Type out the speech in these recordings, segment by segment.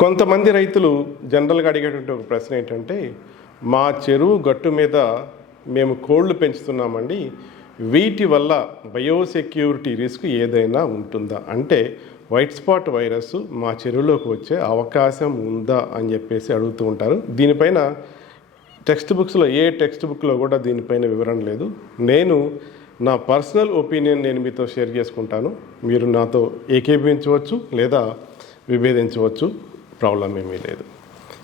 కొంతమంది రైతులు జనరల్గా అడిగేటువంటి ఒక ప్రశ్న ఏంటంటే, మా చెరువు గట్టు మీద మేము కోళ్ళు పెంచుతున్నామండి, వీటి వల్ల బయోసెక్యూరిటీ రిస్క్ ఏదైనా ఉంటుందా? అంటే వైట్ స్పాట్ వైరస్ మా చెరువులోకి వచ్చే అవకాశం ఉందా అని చెప్పేసి అడుగుతూ ఉంటారు. దీనిపైన టెక్స్ట్ బుక్స్లో కూడా దీనిపైన వివరణ లేదు. నేను నా పర్సనల్ ఒపీనియన్ నేను మీతో షేర్ చేసుకుంటాను. మీరు నాతో ఏకీభవించవచ్చు లేదా విభేదించవచ్చు, ప్రాబ్లం ఏమీ లేదు.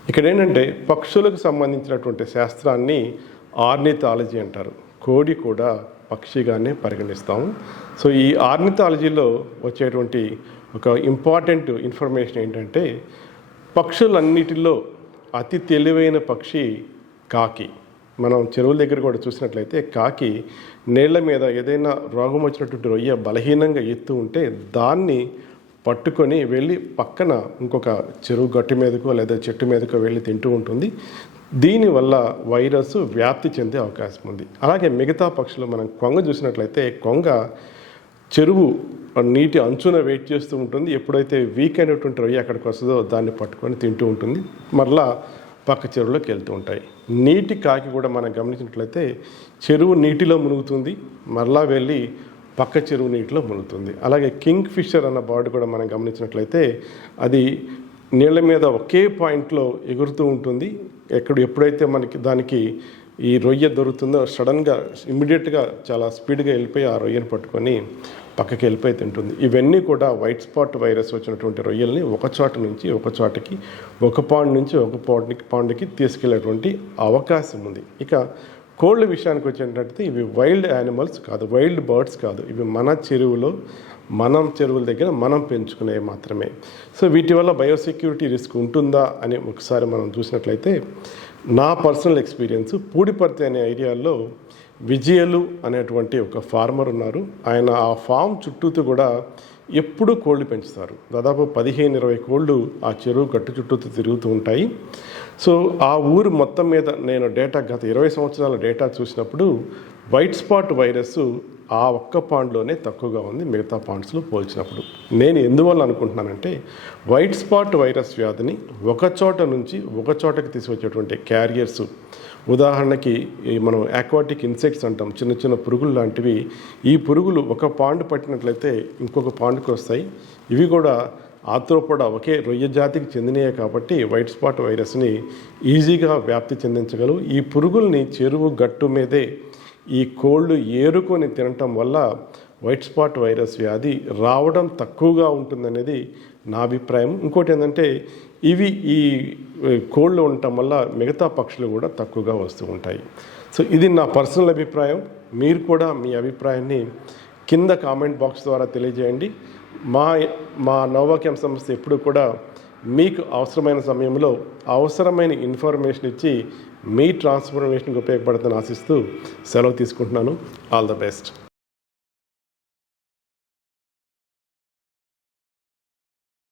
ఇక్కడ ఏంటంటే పక్షులకు సంబంధించినటువంటి శాస్త్రాన్ని ఆర్నిథాలజీ అంటారు. కోడి కూడా పక్షిగానే పరిగణిస్తాము. సో ఈ ఆర్నిథాలజీలో వచ్చేటువంటి ఒక ఇంపార్టెంట్ ఇన్ఫర్మేషన్ ఏంటంటే, పక్షులన్నిటిలో అతి తెలివైన పక్షి కాకి. మనం చెరువుల దగ్గర కూడా చూసినట్లయితే కాకి నీళ్ల మీద ఏదైనా రోగం వచ్చినటువంటి రొయ్య బలహీనంగా ఎత్తు ఉంటే దాన్ని పట్టుకొని వెళ్ళి పక్కన ఇంకొక చెరువు గట్టు మీదకో లేదా చెట్టు మీదకో వెళ్ళి తింటూ ఉంటుంది. దీనివల్ల వైరస్ వ్యాప్తి చెందే అవకాశం ఉంది. అలాగే మిగతా పక్షులు మనం కొంగ చూసినట్లయితే కొంగ చెరువు నీటి అంచున వెయిట్ చేస్తూ ఉంటుంది. ఎప్పుడైతే వీక్ అయినటువంటి రొయ్య అక్కడికి వస్తుందో దాన్ని పట్టుకొని తింటూ ఉంటుంది. మరలా పక్క చెరువులోకి వెళ్తూ ఉంటాయి. నీటి కాకి కూడా మనం గమనించినట్లయితే చెరువు నీటిలో మునుగుతుంది, మరలా వెళ్ళి పక్క చెరువు నీటిలో మునుగుతుంది. అలాగే కింగ్ ఫిషర్ అన్న బర్డ్ కూడా మనం గమనించినట్లయితే అది నీళ్ళ మీద ఒకే పాయింట్లో ఎగురుతూ ఉంటుంది. ఎప్పుడైతే దానికి ఈ రొయ్య దొరుకుతుందో సడన్గా ఇమ్మీడియట్గా చాలా స్పీడ్గా వెళ్ళిపోయి ఆ రొయ్యను పట్టుకొని పక్కకి వెళ్ళిపోయి తింటుంది. ఇవన్నీ కూడా వైట్ స్పాట్ వైరస్ వచ్చినటువంటి రొయ్యల్ని ఒక చోట నుంచి ఒక చోటకి, ఒక పాండ్ నుంచి ఒక పాండ్కి తీసుకెళ్లేటువంటి అవకాశం ఉంది. ఇక కోళ్ళ విషయానికి వచ్చేటట్టు ఇవి వైల్డ్ యానిమల్స్ కాదు, వైల్డ్ బర్డ్స్ కాదు. ఇవి మన చెరువుల దగ్గర మనం పెంచుకునేవి మాత్రమే. సో వీటి వల్ల బయోసెక్యూరిటీ రిస్క్ ఉంటుందా అని ఒకసారి మనం చూసినట్లయితే, నా పర్సనల్ ఎక్స్పీరియన్స్ పూడిపర్తి అనే ఏరియాలో విజయలు అనేటువంటి ఒక ఫార్మర్ ఉన్నారు. ఆయన ఆ ఫామ్ చుట్టూతో కూడా ఎప్పుడూ కోళ్ళు పెంచుతారు. దాదాపు 15-20 కోళ్ళు ఆ చెరువు గట్టు చుట్టూతో తిరుగుతూ ఉంటాయి. సో ఆ ఊరు మొత్తం మీద నేను గత 20 సంవత్సరాల డేటా చూసినప్పుడు వైట్ స్పాట్ వైరస్ ఆ ఒక్క పాండ్లోనే తక్కువగా ఉంది మిగతా పాండ్స్లో పోల్చినప్పుడు. నేను ఎందువల్ల అనుకుంటున్నానంటే, వైట్ స్పాట్ వైరస్ వ్యాధిని ఒక చోట నుంచి ఒక చోటకి తీసుకొచ్చేటువంటి క్యారియర్స్, ఉదాహరణకి మనం ఆక్వాటిక్ ఇన్సెక్ట్స్ అంటాం, చిన్న చిన్న పురుగులు లాంటివి. ఈ పురుగులు ఒక పాండ్ పట్టినట్లయితే ఇంకొక పాండ్కి వస్తాయి. ఇవి కూడా ఆర్థ్రోపోడా ఒకే రొయ్య జాతికి చెందినయే కాబట్టి వైట్ స్పాట్ వైరస్ని ఈజీగా వ్యాప్తి చెందించగలవు. ఈ పురుగుల్ని చెరువు గట్టు మీదే ఈ కోళ్ళు ఏరుకొని తినటం వల్ల వైట్ స్పాట్ వైరస్ వ్యాధి రావడం తక్కువగా ఉంటుందనేది నా అభిప్రాయం. ఇంకోటి ఏంటంటే, ఈ కోళ్ళు ఉండటం వల్ల మిగతా పక్షులు కూడా తక్కువగా వస్తూ ఉంటాయి. సో ఇది నా పర్సనల్ అభిప్రాయం. మీరు కూడా మీ అభిప్రాయాన్ని కింద కామెంట్ బాక్స్ ద్వారా తెలియజేయండి. మా నోవాకెమ్ సంస్థ ఎప్పుడు కూడా మీకు అవసరమైన సమయంలో అవసరమైన ఇన్ఫర్మేషన్ ఇచ్చి మీ ట్రాన్స్ఫర్మేషన్కి ఉపయోగపడుతుందని ఆశిస్తూ సెలవు తీసుకుంటున్నాను. All the best.